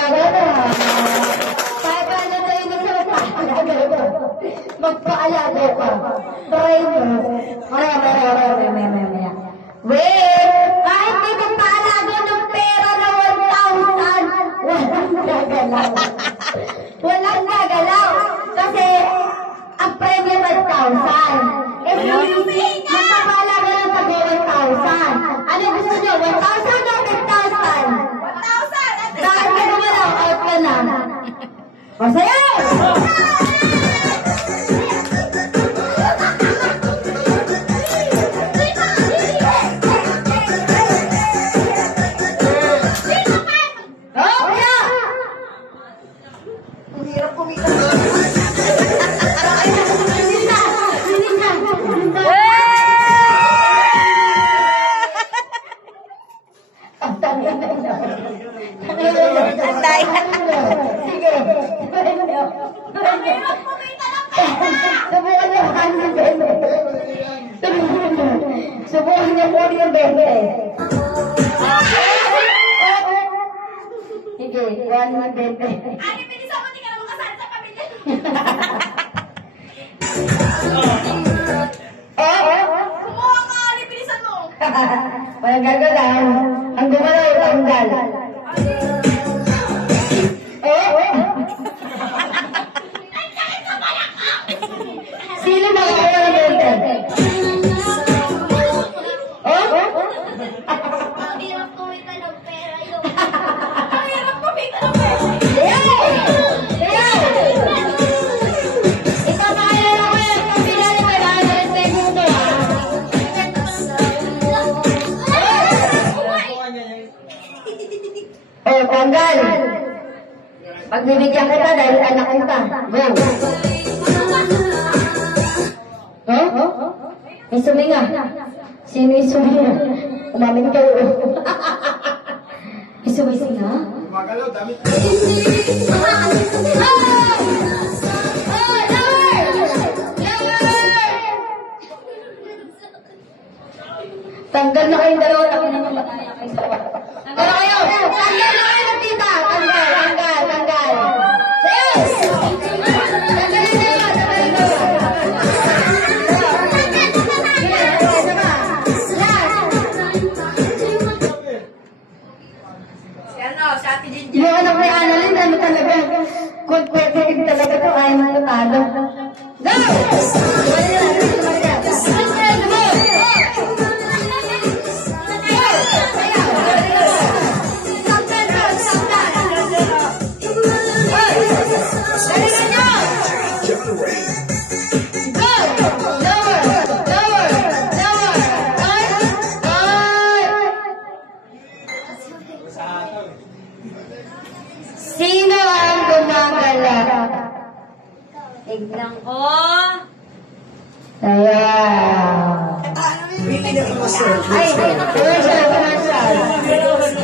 Alaga na. Kahit ano tayo na sa alaga na. Magpaalaga ka. Try mo. Maya. Wait! Kahit may magpaalaga ng pera na 1,000, walang gagalaw. Walang gagalaw. Kasi, ang premyo 1,000. Eh, magpapaalaga ng pag 1,000. Ano gusto nyo? 1,000 o 10,000? 1,000! Dahil ka naman lang, out ka na. O, sayo! Subukan niya po yung 20. Sige, 120. Ani, bilis ako, hindi ka na makasali sa pamilya. Kumuha ka, Ani, bilisan mo. Walang gagalaw. Ang gumalaw, tanggal. Sino ba ako ng 20? Ang hirap kumita ng pera yun. Ang hirap kumita ng pera. Ikaw makilala ko yung pamilya ni Malala ng segundo. Tanggal. Pag binigyan kita dahil anak kita. Go. May suminga. Sino yung suminga? Umamin kayo. May sumisinga? Magalaw, damit. Tanggal na kayong dalawa. Tanggal na mataya kayo sa wala. Tanggal kayo! Tanggal na kayo ng tita! Tanggal! Sayo! Tanggalin na yun! Yung anak ni Annalyn, ano talaga? Competitive talaga to, ayaw mo natalo. Go! Sino ang gumagala? Tignan ko. Ayan. Ay, commercial.